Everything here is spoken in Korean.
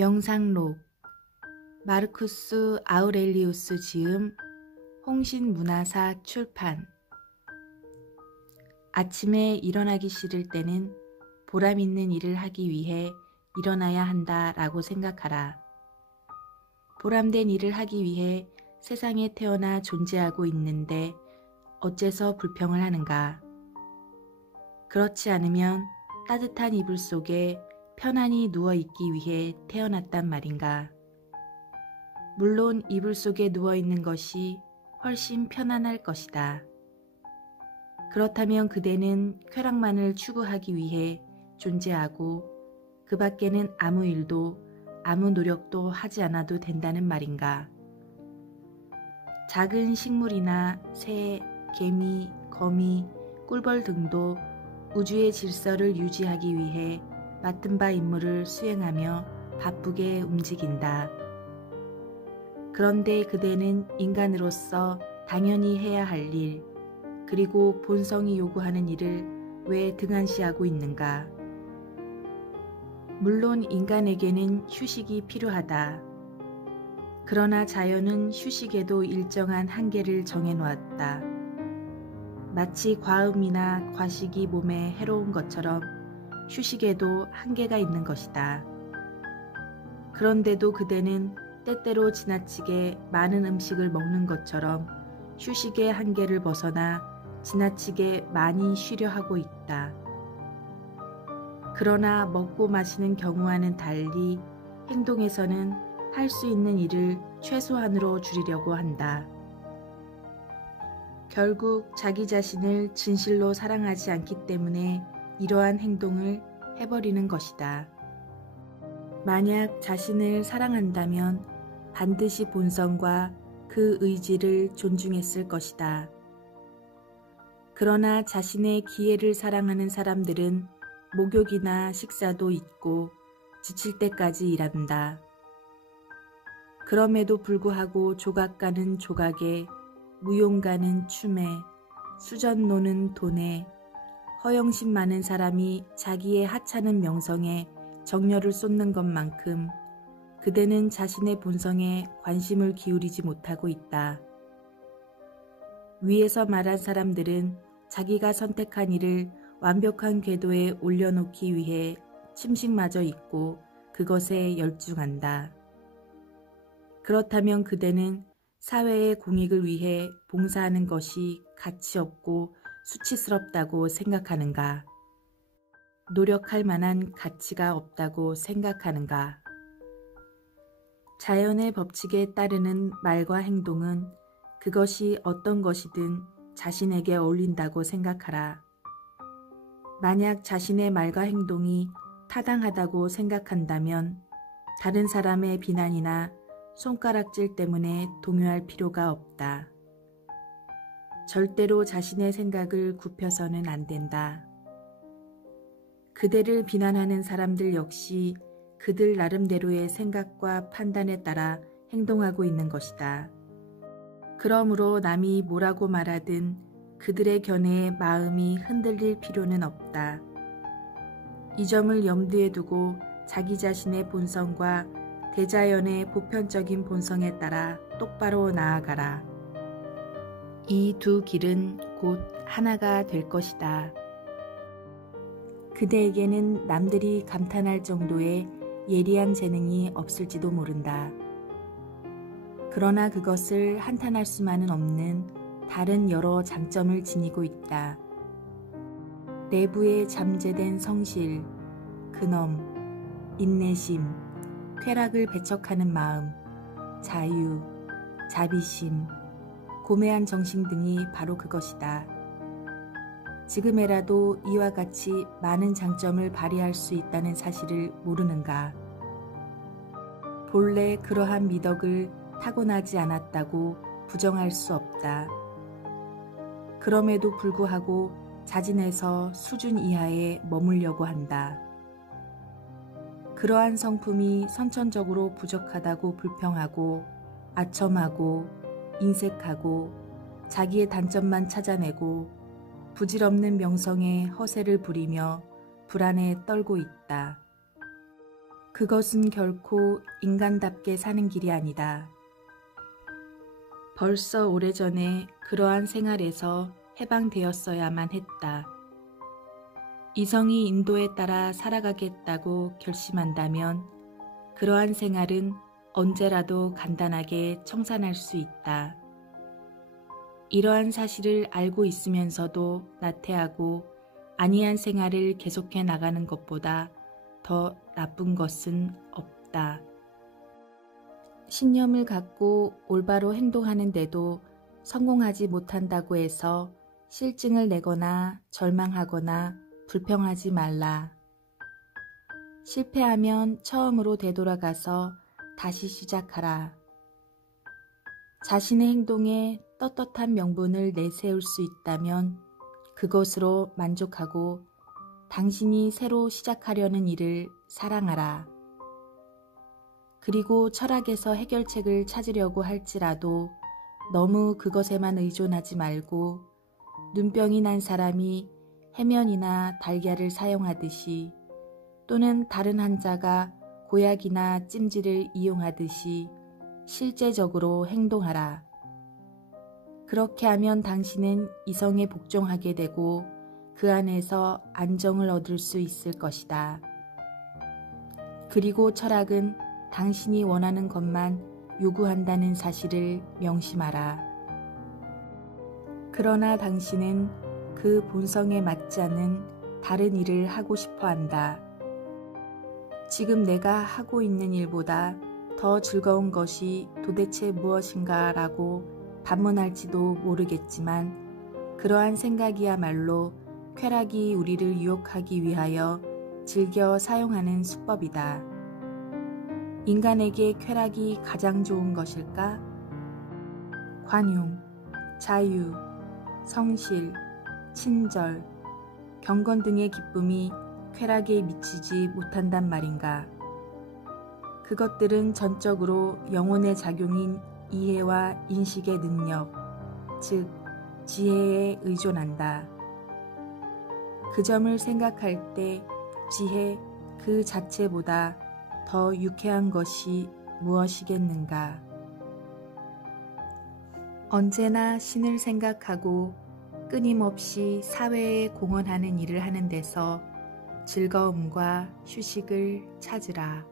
명상록 마르쿠스 아우렐리우스 지음 홍신문화사 출판. 아침에 일어나기 싫을 때는 보람 있는 일을 하기 위해 일어나야 한다 라고 생각하라. 보람된 일을 하기 위해 세상에 태어나 존재하고 있는데 어째서 불평을 하는가? 그렇지 않으면 따뜻한 이불 속에 편안히 누워있기 위해 태어났단 말인가? 물론 이불 속에 누워있는 것이 훨씬 편안할 것이다. 그렇다면 그대는 쾌락만을 추구하기 위해 존재하고 그 밖에는 아무 일도 아무 노력도 하지 않아도 된다는 말인가? 작은 식물이나 새, 개미, 거미, 꿀벌 등도 우주의 질서를 유지하기 위해 맡은 바 임무를 수행하며 바쁘게 움직인다. 그런데 그대는 인간으로서 당연히 해야 할 일, 그리고 본성이 요구하는 일을 왜 등한시하고 있는가? 물론 인간에게는 휴식이 필요하다. 그러나 자연은 휴식에도 일정한 한계를 정해놓았다. 마치 과음이나 과식이 몸에 해로운 것처럼 휴식에도 한계가 있는 것이다. 그런데도 그대는 때때로 지나치게 많은 음식을 먹는 것처럼 휴식의 한계를 벗어나 지나치게 많이 쉬려 하고 있다. 그러나 먹고 마시는 경우와는 달리 행동에서는 할 수 있는 일을 최소한으로 줄이려고 한다. 결국 자기 자신을 진실로 사랑하지 않기 때문에 이러한 행동을 해버리는 것이다. 만약 자신을 사랑한다면 반드시 본성과 그 의지를 존중했을 것이다. 그러나 자신의 기회를 사랑하는 사람들은 목욕이나 식사도 잊고 지칠 때까지 일한다. 그럼에도 불구하고 조각 가는 조각에, 무용 가는 춤에, 수전 노는 돈에, 허영심 많은 사람이 자기의 하찮은 명성에 정열을 쏟는 것만큼 그대는 자신의 본성에 관심을 기울이지 못하고 있다. 위에서 말한 사람들은 자기가 선택한 일을 완벽한 궤도에 올려놓기 위해 침식마저 잊고 그것에 열중한다. 그렇다면 그대는 사회의 공익을 위해 봉사하는 것이 가치 없고 수치스럽다고 생각하는가? 노력할 만한 가치가 없다고 생각하는가? 자연의 법칙에 따르는 말과 행동은 그것이 어떤 것이든 자신에게 어울린다고 생각하라. 만약 자신의 말과 행동이 타당하다고 생각한다면 다른 사람의 비난이나 손가락질 때문에 동요할 필요가 없다. 절대로 자신의 생각을 굽혀서는 안 된다. 그대를 비난하는 사람들 역시 그들 나름대로의 생각과 판단에 따라 행동하고 있는 것이다. 그러므로 남이 뭐라고 말하든 그들의 견해에 마음이 흔들릴 필요는 없다. 이 점을 염두에 두고 자기 자신의 본성과 대자연의 보편적인 본성에 따라 똑바로 나아가라. 이 두 길은 곧 하나가 될 것이다. 그대에게는 남들이 감탄할 정도의 예리한 재능이 없을지도 모른다. 그러나 그것을 한탄할 수만은 없는 다른 여러 장점을 지니고 있다. 내부에 잠재된 성실, 근엄, 인내심, 쾌락을 배척하는 마음, 자유, 자비심, 고매한 정신 등이 바로 그것이다. 지금에라도 이와 같이 많은 장점을 발휘할 수 있다는 사실을 모르는가? 본래 그러한 미덕을 타고나지 않았다고 부정할 수 없다. 그럼에도 불구하고 자진해서 수준 이하에 머물려고 한다. 그러한 성품이 선천적으로 부족하다고 불평하고 아첨하고 인색하고 자기의 단점만 찾아내고 부질없는 명성에 허세를 부리며 불안에 떨고 있다. 그것은 결코 인간답게 사는 길이 아니다. 벌써 오래전에 그러한 생활에서 해방되었어야만 했다. 이성이 인도에 따라 살아가겠다고 결심한다면 그러한 생활은 언제라도 간단하게 청산할 수 있다. 이러한 사실을 알고 있으면서도 나태하고 안이한 생활을 계속해 나가는 것보다 더 나쁜 것은 없다. 신념을 갖고 올바로 행동하는데도 성공하지 못한다고 해서 실증을 내거나 절망하거나 불평하지 말라. 실패하면 처음으로 되돌아가서 다시 시작하라. 자신의 행동에 떳떳한 명분을 내세울 수 있다면 그것으로 만족하고 당신이 새로 시작하려는 일을 사랑하라. 그리고 철학에서 해결책을 찾으려고 할지라도 너무 그것에만 의존하지 말고 눈병이 난 사람이 해면이나 달걀을 사용하듯이 또는 다른 환자가 고약이나 찜질을 이용하듯이 실제적으로 행동하라. 그렇게 하면 당신은 이성에 복종하게 되고 그 안에서 안정을 얻을 수 있을 것이다. 그리고 철학은 당신이 원하는 것만 요구한다는 사실을 명심하라. 그러나 당신은 그 본성에 맞지 않는 다른 일을 하고 싶어 한다. 지금 내가 하고 있는 일보다 더 즐거운 것이 도대체 무엇인가 라고 반문할지도 모르겠지만 그러한 생각이야말로 쾌락이 우리를 유혹하기 위하여 즐겨 사용하는 수법이다. 인간에게 쾌락이 가장 좋은 것일까? 관용, 자유, 성실, 친절, 경건 등의 기쁨이 쾌락에 미치지 못한단 말인가? 그것들은 전적으로 영혼의 작용인 이해와 인식의 능력, 즉 지혜에 의존한다. 그 점을 생각할 때 지혜 그 자체보다 더 유쾌한 것이 무엇이겠는가? 언제나 신을 생각하고 끊임없이 사회에 공헌하는 일을 하는 데서 즐거움과 휴식을 찾으라.